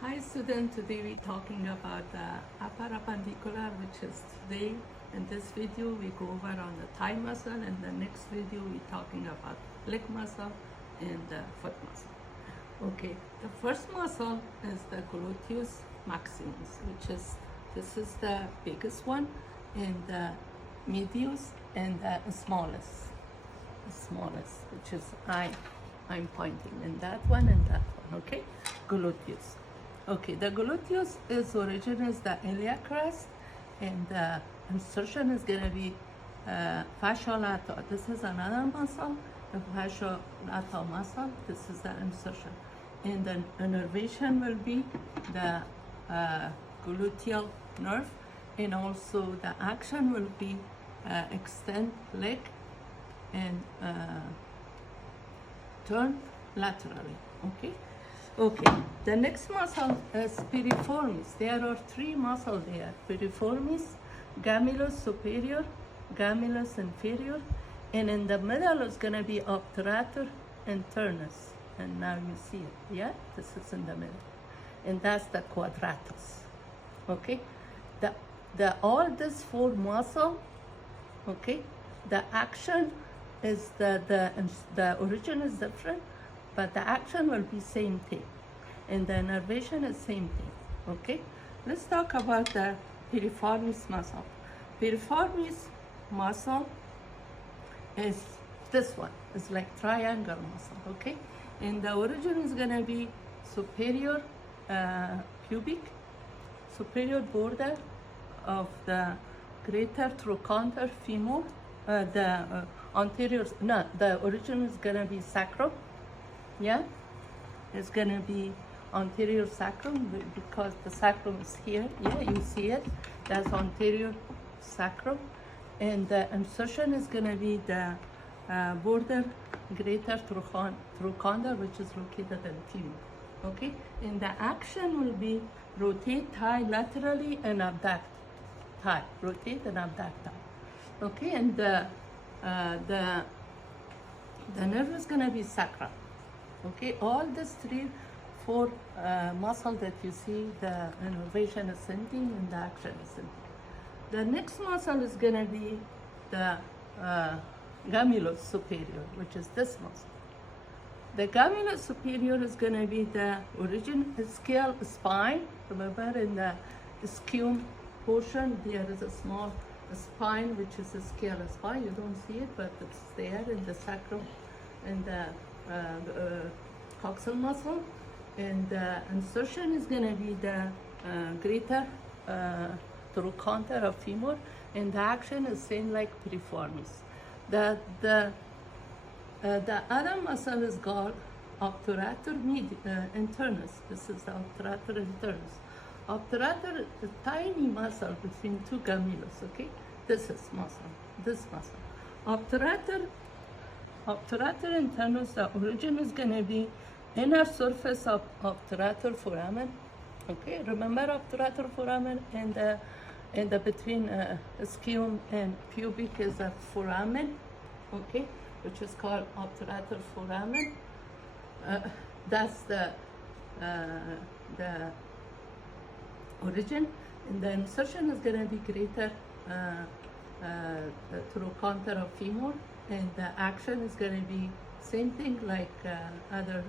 Hi students, today we're talking about the upper appendicular, which is today in this video we go over on the thigh muscle, and the next video we're talking about leg muscle and the foot muscle. Okay, the first muscle is the gluteus maximus, this is the biggest one, and the medius and the smallest, which is I'm pointing in that one and that one. Okay, gluteus. Okay, the gluteus is origin is the iliac crest, and the insertion is going to be fascia lata. This is another muscle, the fascia lata muscle. This is the insertion, and the innervation will be the gluteal nerve, and also the action will be extend leg and turn laterally. Okay, the next muscle is piriformis. There are three muscles there: piriformis, gemellus superior, gemellus inferior, and in the middle is going to be obturator internus. And now you see it, yeah? This is in the middle, and that's the quadratus. Okay, all these four muscle. Okay, the action is the origin is different, but the action will be same thing, and the innervation is same thing. Okay, let's talk about the piriformis muscle. Piriformis muscle is this one. It's like triangle muscle. Okay, and the origin is gonna be superior pubic, superior border of the greater trochanter femur. The origin is gonna be sacrum. Yeah, it's gonna be anterior sacrum because the sacrum is here. Yeah, you see it. That's anterior sacrum, and the insertion is gonna be the border greater trochanter, which is located in femur. Okay, and the action will be rotate thigh laterally and abduct thigh. Rotate and abduct thigh. Okay, and the nerve is gonna be sacral. Okay, all these four muscles that you see, the innervation is sending and the action is sending. The next muscle is going to be the gemellus superior, which is this muscle. The gemellus superior is going to be the origin scale spine. Remember, in the ischium portion, there is a small spine, which is a scale spine. You don't see it, but it's there in the sacrum and the coxal muscle, and the insertion is going to be the greater trochanter of femur, and the action is same like piriformis. The other muscle is called obturator internus. This is the obturator internus. Obturator is a tiny muscle between two gemellus. Okay, this is muscle. This muscle. Obturator internus, the origin is going to be inner surface of obturator foramen. Okay, remember obturator foramen, and the between ischium and pubic is a foramen. Okay, which is called obturator foramen. That's the origin, and the insertion is going to be greater trochanter of femur, and the action is going to be same thing like other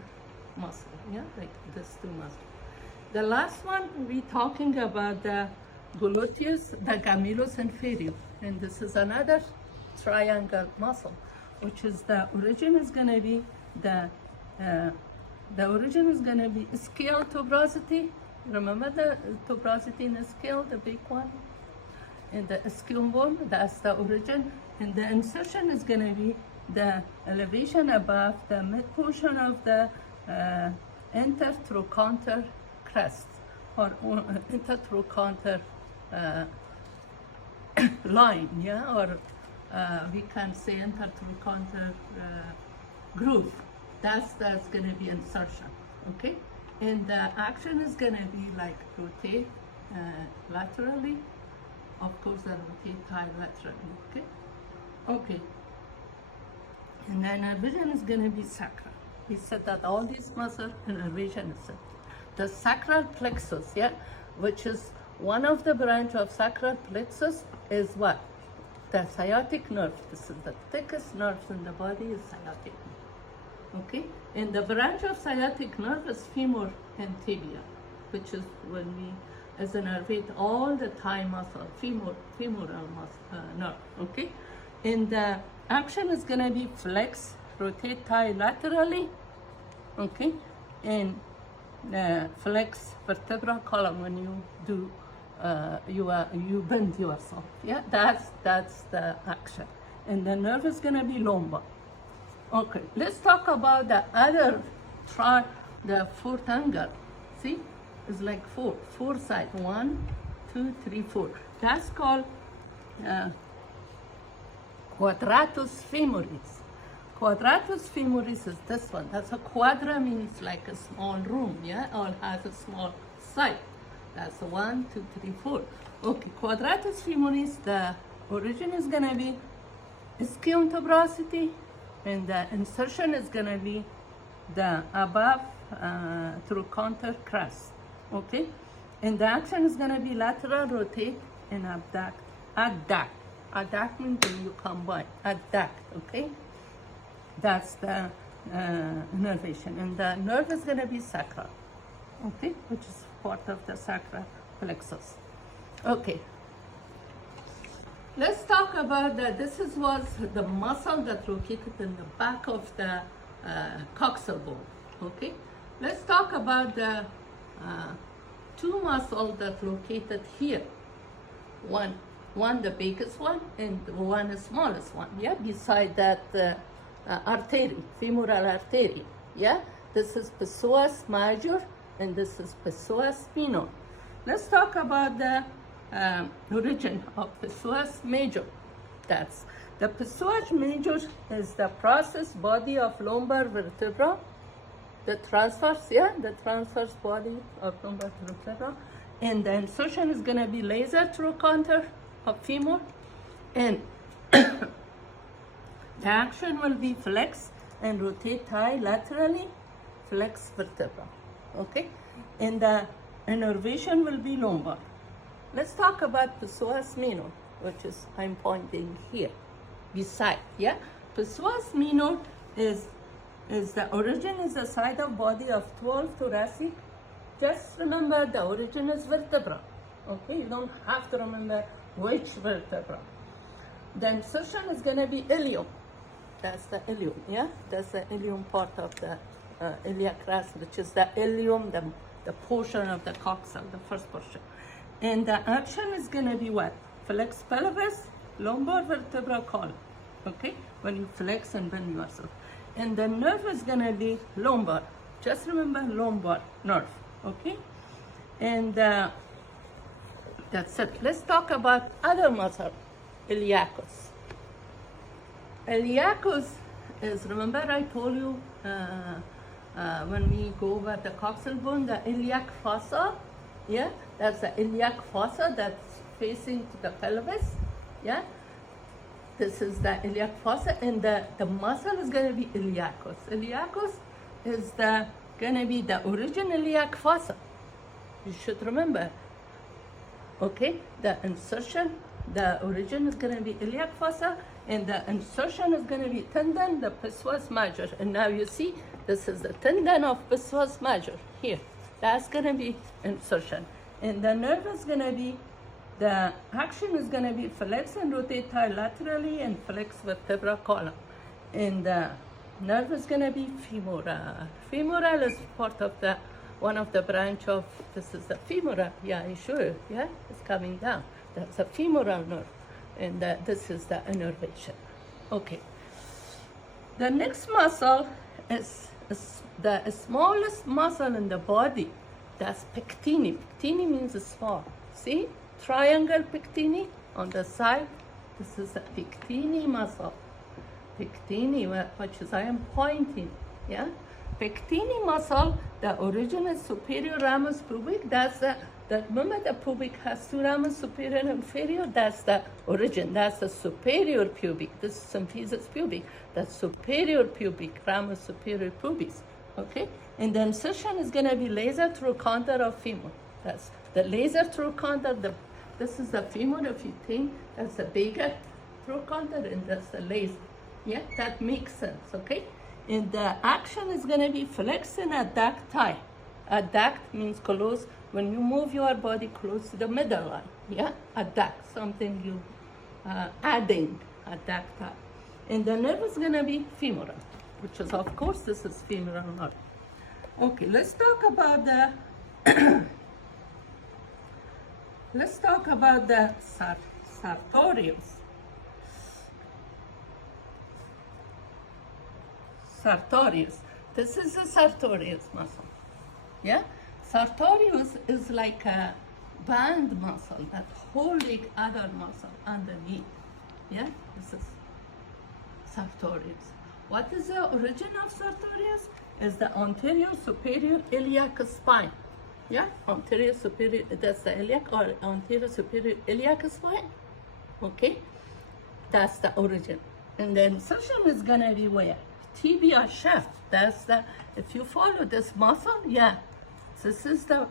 muscle, yeah, like this two muscles. The last one we're talking about the gluteus, the gemellus inferior, and this is another triangle muscle, which is the origin is going to be the origin is going to be scale tuberosity. Remember the tuberosity in the scale, the big one, and the ischium bone. That's the origin, and the insertion is going to be the elevation above the mid portion of the intertrochanter crest, or intertrochanter line, yeah, or we can say intertrochanter groove. That's going to be insertion. Okay, and the action is going to be like rotate laterally. Of course, the rotate thigh laterally. Okay. And the innervation is going to be sacral. We said that all these muscles, innervation is sacral. the sacral plexus, yeah, which is one of the branch of sacral plexus is what? The sciatic nerve. This is the thickest nerve in the body is sciatic nerve. Okay? And the branch of sciatic nerve is femur and tibia, which is when we as innervate all the thigh muscle, femoral nerve. Okay? And the action is gonna be flex, rotate thigh laterally, okay? And flex vertebral column when you do you bend yourself. Yeah, that's the action. And the nerve is gonna be lumbar. Okay, let's talk about the other the fourth angle. See, it's like four sides. 1, 2, 3, 4. That's called quadratus femoris. Quadratus femoris is this one. That's a quadra means like a small room, yeah, or has a small side. That's 1, 2, 3, 4. Okay, quadratus femoris, the origin is gonna be ischium tuberosity, and the insertion is gonna be the above trochanter crest. Okay, and the action is gonna be lateral rotate and abduct. Adduct means when you combine. Adduct. Okay, that's the innervation, and the nerve is gonna be sacral. Okay, which is part of the sacral plexus. Okay, let's talk about this was the muscle that's located in the back of the coxal bone. Okay, let's talk about the two muscles that located here. One the biggest one, and one the smallest one. Yeah, beside that artery, femoral artery. Yeah, this is psoas major, and this is psoas minor. Let's talk about the origin of psoas major. That's the psoas major is the process body of lumbar vertebra, the transverse, yeah, the transverse body of lumbar vertebra, and the insertion is gonna be laser trochanter of femur, and the action will be flex and rotate thigh laterally, flex vertebra. Okay, and the innervation will be lumbar. Let's talk about psoas minor, which is I'm pointing here, beside. Yeah, psoas minor is the origin is the side of body of 12 thoracic. Just remember the origin is vertebra. Okay, you don't have to remember which vertebra. The insertion is gonna be ilium. That's the ilium. Yeah, that's the ilium part of the iliac crest, which is the ilium, the portion of the coxal, the first portion. And the action is gonna be what? Flex pelvis, lumbar vertebral column. Okay, when you flex and bend yourself. And the nerve is gonna be lumbar. Just remember lumbar nerve. Okay, and that's it. Let's talk about other muscle, iliacus. Iliacus is, remember I told you when we go over the coxal bone, the iliac fossa, yeah, that's the iliac fossa that's facing to the pelvis, yeah. This is the iliac fossa, and the muscle is going to be iliacus. Iliacus is going to be the original iliac fossa. You should remember. Okay, the insertion, the origin is going to be iliac fossa, and the insertion is going to be tendon, the psoas major. And now you see, this is the tendon of psoas major here. That's going to be insertion. And the nerve is going to be, the action is going to be flex and rotate thigh laterally and flex vertebral column. And the nerve is going to be femoral. Femoral is part of the one of the branch of, this is the femoral, yeah, you sure, yeah, it's coming down. That's a femoral nerve, and this is the innervation. Okay. The next muscle is the smallest muscle in the body. That's pectini. Pectini means small. See, triangle pectini on the side. This is the pectini muscle. Pectini, which is I am pointing, yeah. Pectini muscle, the origin is superior ramus pubic. That's remember the pubic has two ramus, superior and inferior. That's the origin. That's the superior pubic. This is symphysis pubic. That's superior pubic, ramus superior pubis. okay? And the insertion is gonna be laser trochanter of femur. That's the laser trochanter, this is the femur, if you think, that's the bigger trochanter, and that's the laser. Yeah, that makes sense, okay? And the action is gonna be flex and adducti. Adduct means close, when you move your body close to the middle line, yeah? Adduct, something you adding, adducti. And the nerve is gonna be femoral, which is, of course, this is femoral nerve. Okay, let's talk about the let's talk about the sartorius. Sartorius. This is the sartorius muscle. Yeah? Sartorius is like a band muscle that holding other muscle underneath. Yeah? This is sartorius. What is the origin of sartorius? Is the anterior superior iliac spine. Yeah? Anterior superior, that's the iliac, or anterior superior iliac spine. Okay? That's the origin. And the insertion is gonna be where? Tibia shaft. That's the, if you follow this muscle, yeah, this is the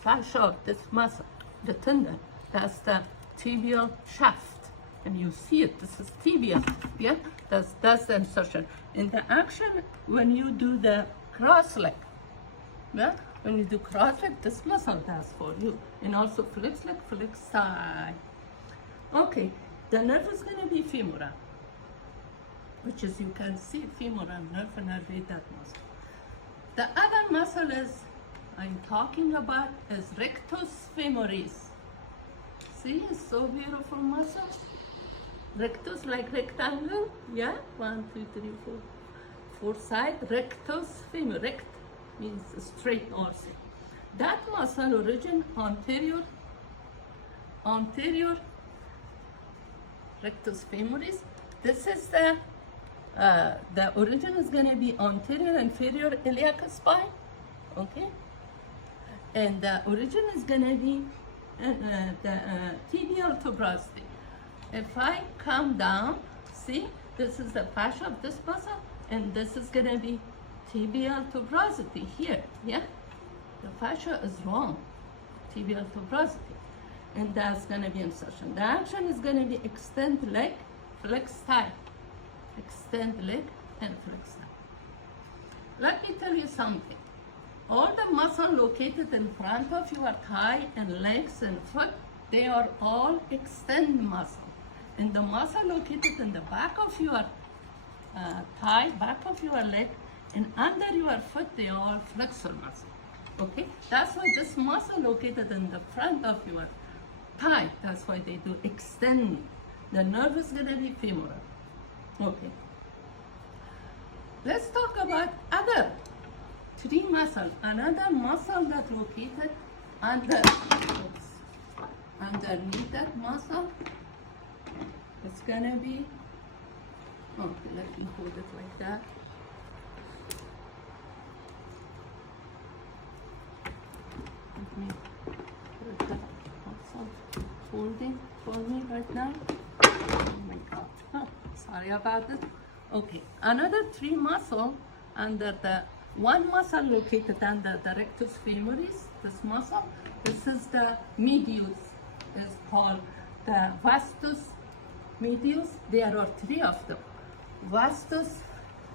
fascia of this muscle, the tendon. That's the tibial shaft. And you see it, this is tibia, yeah? That's the insertion. In the action, when you do the cross leg, yeah? When you do cross leg, this muscle does for you. And also flex leg, flex side. Okay, the nerve is gonna be femoral, which is, you can see femoral nerve innervate that muscle. The other muscle is, I'm talking about, is rectus femoris. See, it's so beautiful muscle. Rectus like rectangle, yeah? 1, 2, 3, 4 side. Rectus femur, rect means straight also. That muscle origin anterior rectus femoris. This is the origin is going to be anterior inferior iliac spine, okay? And the origin is going to be the tibial tuberosity. If I come down, see, this is the fascia of this muscle, and this is going to be tibial tuberosity here, yeah? The fascia is wrong, tibial tuberosity, and that's going to be insertion. The action is going to be extend leg, flex thigh. Extend leg and flex thigh. Let me tell you something. All the muscle located in front of your thigh and legs and foot, they are all extend muscle. And the muscle located in the back of your thigh, back of your leg, and under your foot, they are all flexor muscle. Okay? That's why this muscle located in the front of your thigh, that's why they do extend. The nerve is going to be femoral. Okay. Let's talk about other three muscles. Another muscle that located underneath that muscle, it's gonna be, okay, let me hold it like that. Let me put that muscle holding for me right now. Oh my God. Oh, sorry about it. Okay, another three muscle under the one muscle located under the rectus femoris, this muscle, this is the medius, is called the vastus medius. There are three of them. Vastus,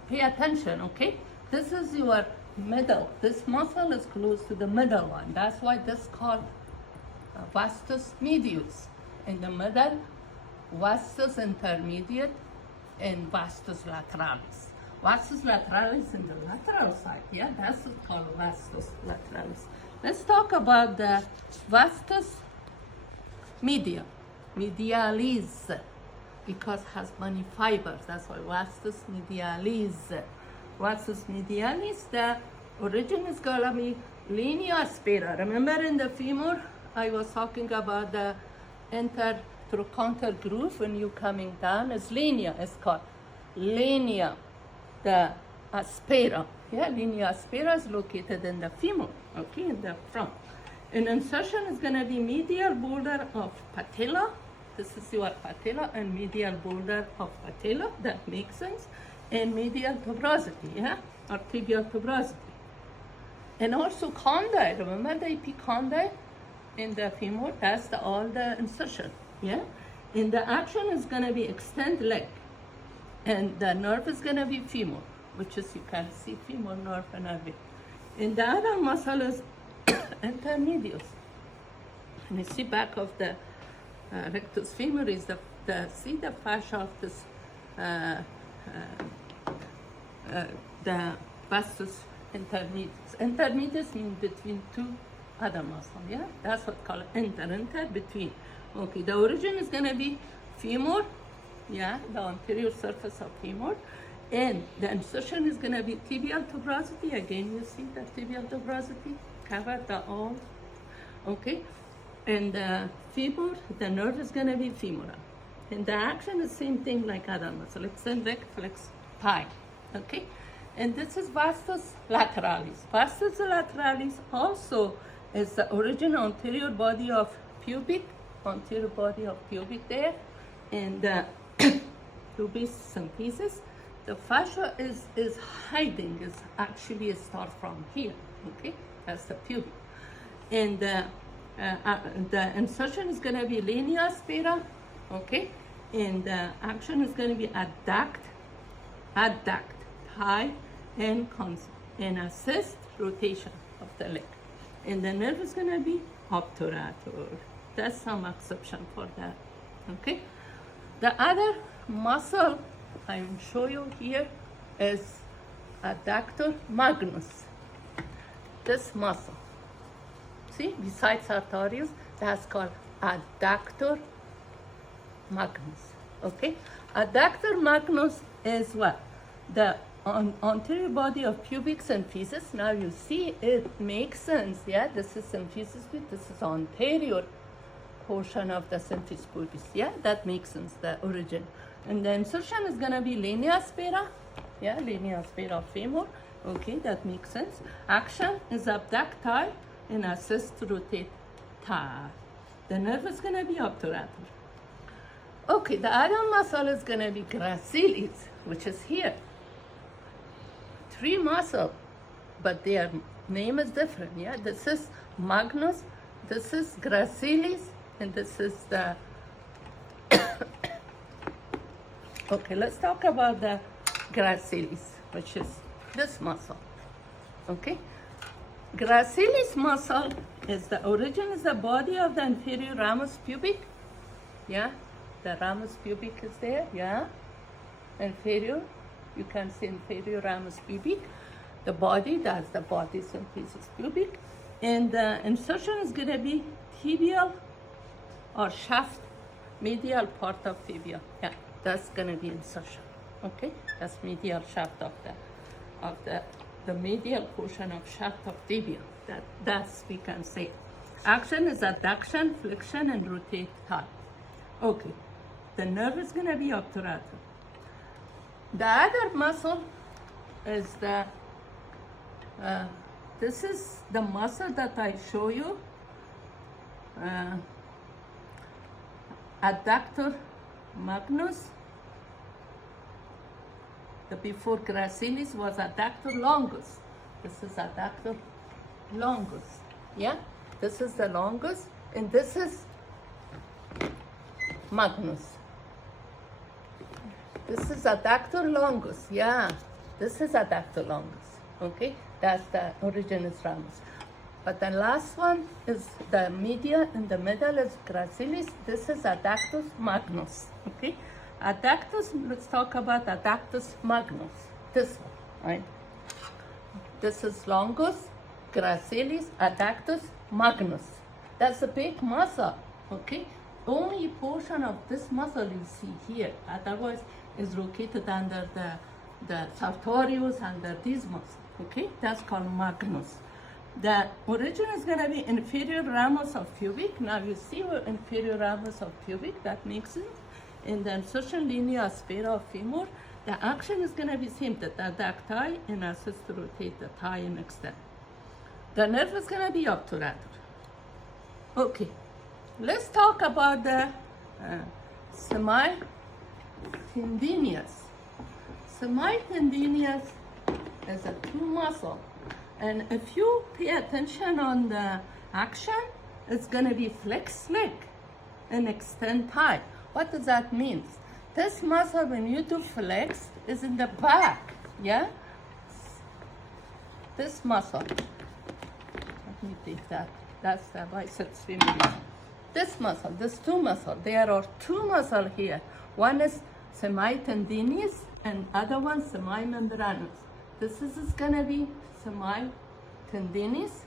pay attention, okay? This is your middle. This muscle is close to the middle one. That's why this is called vastus medius. In the middle, vastus intermediate, and vastus lateralis. Vastus lateralis in the lateral side, yeah, that's called vastus lateralis. Let's talk about the vastus medialis, because it has many fibers, that's why vastus medialis. Vastus medialis, the origin is gonna be linea aspera. Remember in the femur, I was talking about the intertrochanter groove when you coming down, is linea, it's called linea, the aspera. Yeah, linea aspera is located in the femur, okay, in the front. An insertion is gonna be medial border of patella. This is your patella and medial border of patella, that makes sense. And medial tuberosity, yeah? or tibial tuberosity. And also condyle, remember the epicondyle in the femur? That's all the insertion, yeah? And the action is gonna be extend leg. And the nerve is gonna be femur, which is, you can see femur nerve and everything. And the other muscle is intermedius. And you see back of the rectus femoris, see the fascia of this, the vastus intermedius. Intermedius means between two other muscles, yeah? That's what called inter between. Okay, the origin is gonna be femur, yeah, the anterior surface of femur, and the insertion is gonna be tibial tuberosity. Again, you see the tibial tuberosity, cover the all, okay? And the femur, the nerve is gonna be femoral. And the action is same thing like other muscle, extend leg, flex thigh, okay? And this is vastus lateralis. Vastus lateralis also is the origin anterior body of pubic there, and the pubis symphysis. The fascia is hiding, is actually start from here, okay? That's the pubic. And the insertion is gonna be linea aspera, okay? And the action is gonna be adduct, thigh, and assist rotation of the leg. And the nerve is gonna be obturator. That's some exception for that, okay? The other muscle I will show you here is adductor magnus. This muscle, see, besides sartorius, that's called adductor magnus, okay? Adductor magnus is what? The anterior body of pubic symphysis. Now you see, it makes sense, yeah? This is symphysis, this is anterior portion of the symphysis pubis, yeah? That makes sense, the origin. And the insertion is gonna be linea aspera, yeah? Linea aspera of femur, okay, that makes sense. Action is abduct thigh and assist to rotate thigh. The nerve is gonna be obturator. Okay, the other muscle is gonna be gracilis, which is here. 3 muscles, but their name is different, yeah? This is magnus, this is gracilis, and this is the okay, let's talk about the gracilis, which is this muscle, okay? Gracilis muscle is the origin, is the body of the inferior ramus pubic, yeah? The ramus pubic is there, yeah? Inferior, you can see inferior ramus pubic. The body, that's the body symphysis pubic. And the insertion is gonna be tibial or shaft, medial part of tibia. Yeah, that's gonna be insertion, okay? That's medial shaft of the medial portion of shaft of tibia. That's we can say. Action is adduction, flexion, and rotate thigh. Okay, the nerve is gonna be obturator. The other muscle is the, this is the muscle that I show you, adductor magnus. The before gracilis was adductor longus. This is adductor longus, yeah? This is the longus, and this is magnus. This is adductor longus, yeah. This is adductor longus, okay? That's the origin is ramus. But the last one is the media in the middle is gracilis. This is adductus magnus, okay? Adductus, let's talk about adductus magnus. This one, right? This is longus, gracilis, adductus magnus. That's a big muscle, okay? Only portion of this muscle you see here. Otherwise, is located under the sartorius, under these muscles, okay? That's called magnus. The origin is gonna be inferior ramus of pubic. Now you see inferior ramus of pubic, that makes sense. In the insertion linea aspera of femur, the action is gonna be same, the adduct thigh and assist to rotate the thigh and extend. The nerve is gonna be obturator. Okay, let's talk about the semi-tendinous. Semi-tendinous is a two muscle. And if you pay attention on the action, it's gonna be flex leg and extend thigh. What does that mean? This muscle, when you do flex, is in the back, yeah? This muscle, let me take that. That's the biceps femoris. This muscle, this two muscle, there are two muscle here. One is semi-tendinous and other one semi-membranous. This is gonna be semi-tendinous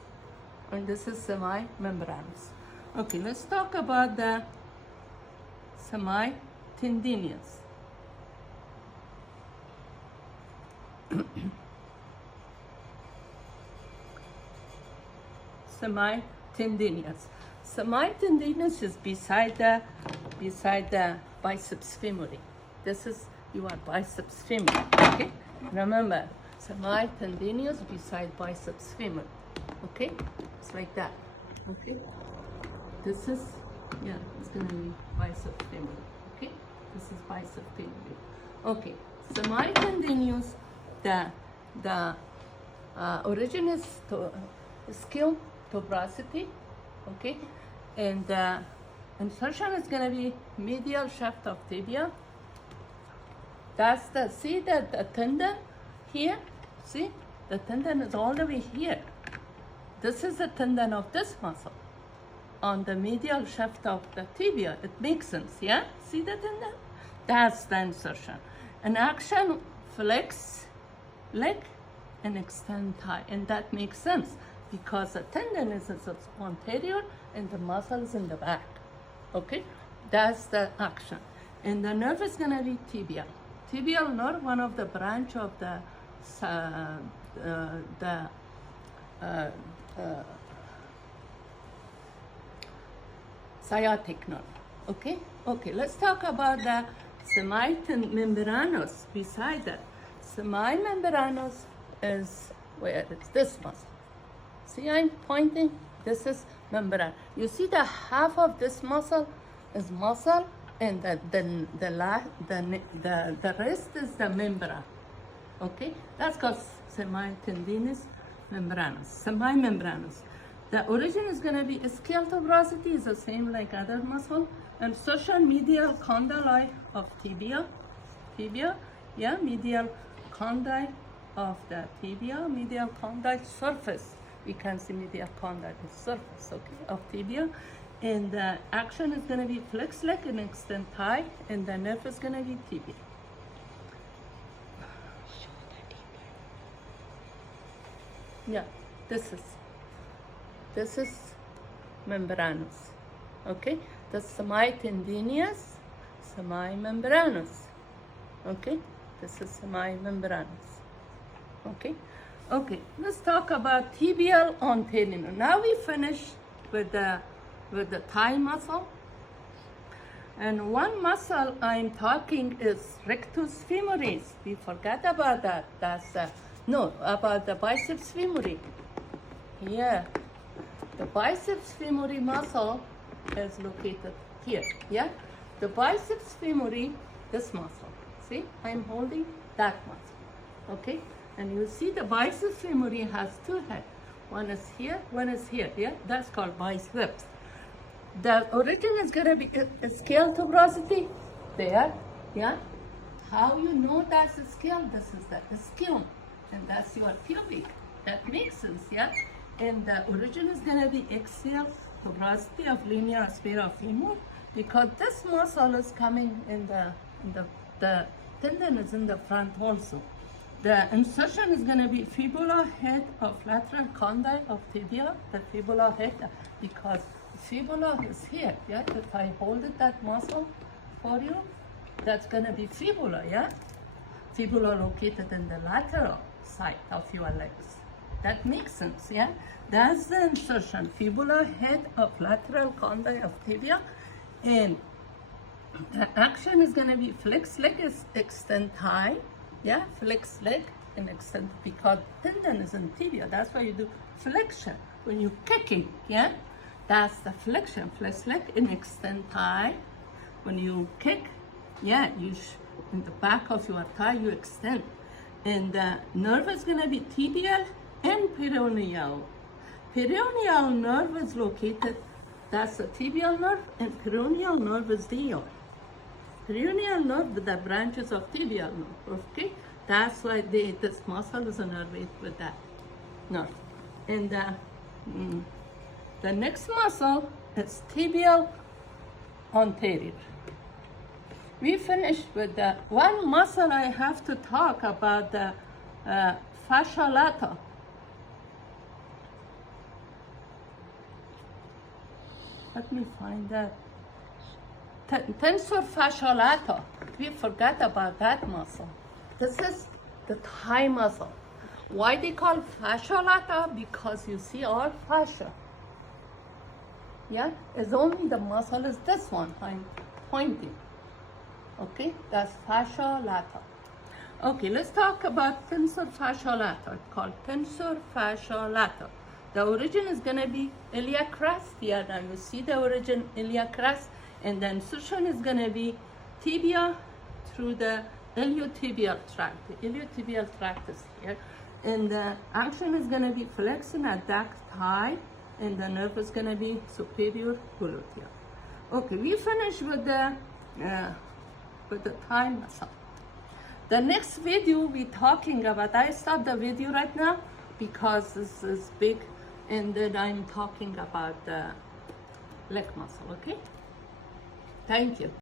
and this is semi-membranous. Okay, let's talk about the semi-tendinous. Semi-tendinous. Semi-tendinous is beside the biceps femoris. This is your biceps femoris. Okay, remember, semi-tendinous beside biceps femoris. Okay, it's like that. Okay, this is it's gonna be biceps femoris. Okay, this is biceps femoris. Okay, semi-tendinous. The origin is scale tuberosity. Okay, and the insertion is going to be medial shaft of tibia. That's see the tendon here? See, the tendon is all the way here. This is the tendon of this muscle on the medial shaft of the tibia. It makes sense, yeah? See the tendon? That's the insertion. An action, flex leg and extend thigh, and that makes sense because the tendon is anterior and the muscle is in the back. Okay, that's the action. And the nerve is gonna be tibial. Tibial nerve, one of the branch of the sciatic nerve. Okay, let's talk about the semi-membranous. Beside that, semi-membranous is where it's this muscle. See, I'm pointing. This is membranous. You see the half of this muscle is muscle, and the rest is the membrane. Okay, that's called semi-tendinous membranous. Semi-membranous. The origin is going to be scale tuberosity is the same like other muscle, and social medial condyle of tibia, yeah, medial condyle of the tibia, medial condyle surface. We can see medial condyle surface, okay, of tibia, and the action is going to be flex leg and extend thigh, and the nerve is going to be tibia. Yeah, this is membranous, okay. The semi-tendinous, semi-membranous, okay. This is semi-membranous, okay. Okay, let's talk about tibial on tendon. Now we finish with the thigh muscle. And one muscle I'm talking is rectus femoris. We forgot about that. That's about the biceps femoris. Yeah, the biceps femoris muscle is located here. Yeah, the biceps femoris, this muscle. See, I'm holding that muscle. Okay. And you see the biceps femoris has two heads. One is here, one is here. Yeah, that's called biceps. The origin is going to be a scale tuberosity there. Yeah. How you know that's a scale? This is the scale, and that's your pubic. That makes sense. Yeah. And the origin is going to be axial tuberosity of linear aspera femur because this muscle is coming in the tendon is in the front also. The insertion is going to be fibula head of lateral condyle of tibia, the fibula head, because fibula is here, yeah? If I hold that muscle for you, that's going to be fibula, yeah? Fibula located in the lateral side of your legs. That makes sense, yeah? That's the insertion, fibula head of lateral condyle of tibia, and the action is going to be flex leg is extend thigh. Yeah, flex leg and extend because tendon is in tibia. That's why you do flexion when you're kicking. Yeah, that's the flexion. Flex leg and extend thigh. When you kick, yeah, in the back of your thigh you extend. And the nerve is going to be tibial and peroneal. Peroneal nerve is located, that's the tibial nerve, and peroneal nerve is there. Peroneal nerve with the branches of tibial nerve, okay? That's why this muscle is innervated with that nerve. And the next muscle is tibial anterior. We finished with the one muscle I have to talk about, the fascia lata. Let me find that. Tensor fascia lata. We forgot about that muscle. This is the thigh muscle. Why they call fascia lata? Because you see our fascia. Yeah, it's only the muscle is this one. I'm pointing. Okay, that's fascia lata. Okay, let's talk about tensor fascia lata. It's called tensor fascia lata. The origin is going to be iliac crest. Here now you see the origin iliac crest, and the insertion is going to be tibia through the iliotibial tract. The iliotibial tract is here, and the action is going to be flexion adduct thigh, and the nerve is going to be superior gluteal. Okay, we finish with the thigh muscle. The next video we talking about, I stop the video right now because this is big, and then I'm talking about the leg muscle, okay? Thank you.